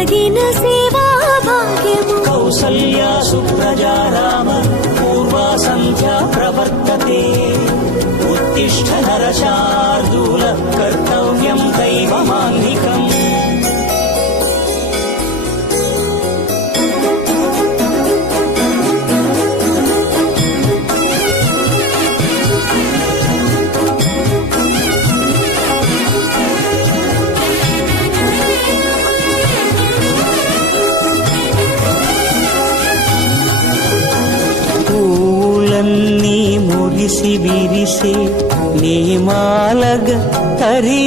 కొసగిన సేవా భాగ్యము. కౌసల్యా సుప్రజా రామ పూర్వా సంధ్యా ప్రవర్తతే. ఉత్తిష్ట నరశార్దూల కర్తవ్యం దైవమాన్నికం మురిసి విరిసే నీ మాలగ తరి